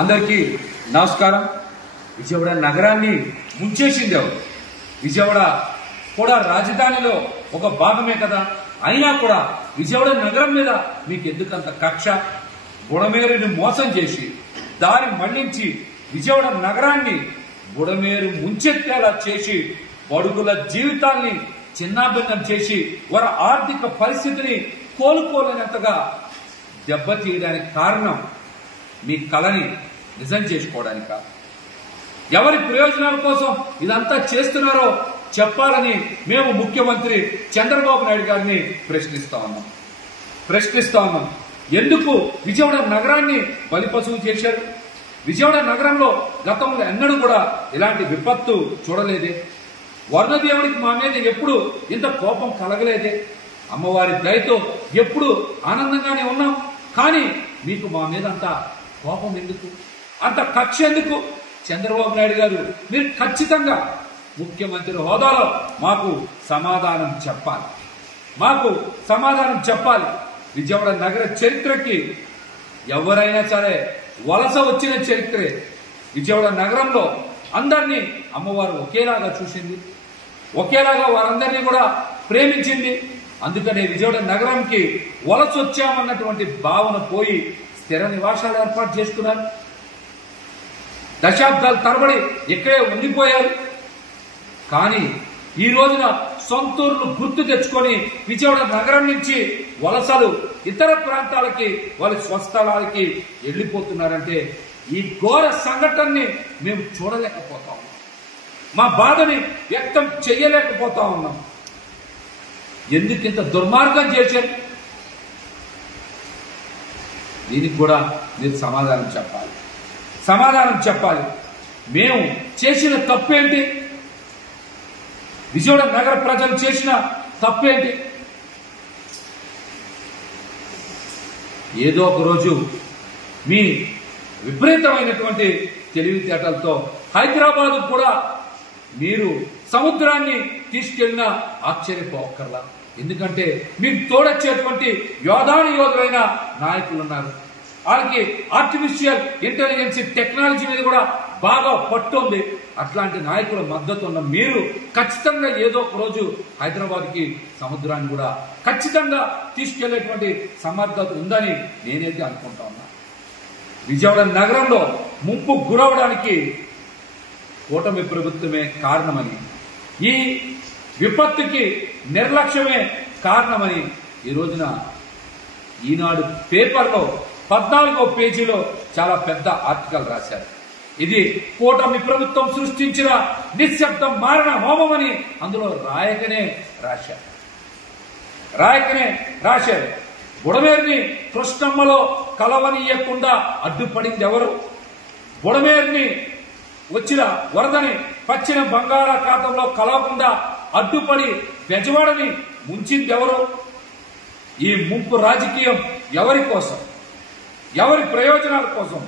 అందరికీ నమస్కారం. విజయవాడ నగరాన్ని ముంచేసింది ఎవరు? విజయవాడ కూడా రాజధానిలో ఒక భాగమే కదా. అయినా కూడా విజయవాడ నగరం మీద మీకు ఎందుకంత కక్ష? బుడమేరుని మోసం చేసి దారి మళ్లించి విజయవాడ నగరాన్ని బుడమేరు ముంచెత్తేలా చేసి బడుగుల జీవితాల్ని చిన్నాభిన్నం చేసి వారి ఆర్థిక పరిస్థితిని కోలుకోలేనంతగా దెబ్బతీయడానికి కారణం మీ కళని నిజం చేసుకోవడానిక? ఎవరి ప్రయోజనాల కోసం ఇదంతా చేస్తున్నారో చెప్పాలని మేము ముఖ్యమంత్రి చంద్రబాబు నాయుడు గారిని ప్రశ్నిస్తా ఉన్నాం. ఎందుకు విజయవాడ నగరాన్ని బలిపశువు చేశారు? విజయవాడ నగరంలో గతంలో ఎన్నడూ కూడా ఇలాంటి విపత్తు చూడలేదే. వరుణదేవుడికి మా మీద ఎప్పుడు ఇంత కోపం కలగలేదే. అమ్మవారి దయతో ఎప్పుడు ఆనందంగానే ఉన్నాం. కానీ మీకు మా మీద అంత కోపం ఎందుకు, అంత కక్ష ఎందుకు? చంద్రబాబు నాయుడు గారు, మీరు ఖచ్చితంగా ముఖ్యమంత్రి హోదాలో మాకు సమాధానం చెప్పాలి. విజయవాడ నగర చరిత్రకి ఎవరైనా సరే వలస వచ్చిన చరిత్రే. విజయవాడ నగరంలో అందరినీ అమ్మవారు ఒకేలాగా చూసింది, ఒకేలాగా వారందరినీ కూడా ప్రేమించింది. అందుకనే విజయవాడ నగరానికి వలస వచ్చామన్నటువంటి భావన పోయి స్థిర నివాసాలు ఏర్పాటు చేసుకున్నారు. దశాబ్దాల తరబడి ఇక్కడే ఉండిపోయారు. కానీ ఈ రోజున సొంతూరును గుర్తు తెచ్చుకొని విజయవాడ నగరం నుంచి వలసలు ఇతర ప్రాంతాలకి వాళ్ళ స్వస్థలాలకి వెళ్లిపోతున్నారంటే ఈ ఘోర సంఘటనని మేము చూడలేకపోతా ఉన్నాం. మా బాధని వ్యక్తం చెయ్యలేకపోతా ఉన్నాం. ఎందుకు ఇంత దుర్మార్గం చేశారు? దీనికి కూడా మీరు సమాధానం చెప్పాలి. మేము చేసిన తప్పేంటి? విజయవాడ నగర ప్రజలు చేసిన తప్పేంటి? ఏదో ఒక రోజు మీ విపరీతమైనటువంటి తెలివితేటలతో హైదరాబాద్ కూడా మీరు సముద్రాన్ని తీసుకెళ్లిన ఆశ్చర్యపోకర్లా. ఎందుకంటే మీకు తోడొచ్చేటువంటి యోధులైన నాయకులు ఉన్నారు. వాళ్ళకి ఆర్టిఫిషియల్ ఇంటెలిజెన్స్ టెక్నాలజీ మీద కూడా బాగా పట్టుంది. అట్లాంటి నాయకుల మద్దతు ఉన్న మీరు ఖచ్చితంగా ఏదో ఒక రోజు హైదరాబాద్కి సముద్రాన్ని కూడా ఖచ్చితంగా తీసుకెళ్లేటువంటి సమర్థత ఉందని నేనైతే అనుకుంటా ఉన్నా. విజయవాడ నగరంలో ముంపు గురవడానికి కూటమి ప్రభుత్వమే కారణమని, ఈ విపత్తుకి నిర్లక్ష్యమే కారణమని ఈ రోజున ఈనాడు పేపర్లో 14వ పేజీలో చాలా పెద్ద ఆర్టికల్ రాశారు. ఇది కూటమి ప్రభుత్వం సృష్టించిన నిశ్శబ్ద మారణ హోమమని అందులో రాయకనే రాశారు. బుడమేరుని కృష్ణమ్మలో కలవనీయకుండా అడ్డుపడింది ఎవరు? బుడమేరుని వచ్చిన వరదని పశ్చిమ బంగాళాఖాతంలో కలవకుండా అడ్డుపడి బెజవాడని ముంచింది ఎవరు? ఈ ముంపు రాజకీయం ఎవరి కోసం, ఎవరి ప్రయోజనాల కోసం,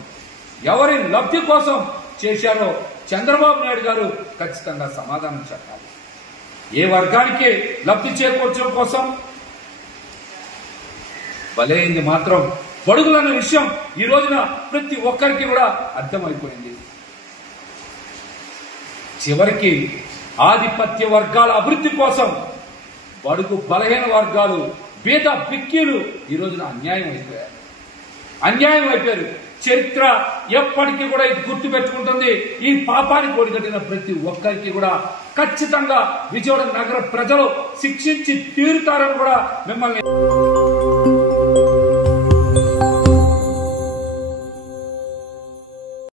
ఎవరి లబ్ధి కోసం చేశారో చంద్రబాబు నాయుడు గారు ఖచ్చితంగా సమాధానం చెప్పాలి. ఏ వర్గానికి లబ్ధి చేకూర్చడం కోసం? బలైంది మాత్రం బడుగులన్న విషయం ఈ రోజున ప్రతి ఒక్కరికి కూడా అర్థమైపోయింది. చివరికి ఆధిపత్య వర్గాల అభివృద్ధి కోసం బడుగు బలహీన వర్గాలు, బీద బిక్కీలు ఈ రోజున అన్యాయం అయిపోయారు. చరిత్ర ఎప్పటికీ కూడా ఇది గుర్తు పెట్టుకుంటుంది. ఈ పాపానికి ఒడిగట్టిన ప్రతి ఒక్కరికి కూడా ఖచ్చితంగా విజయవాడ నగర ప్రజలు శిక్షించి తీరుతారని కూడా మిమ్మల్ని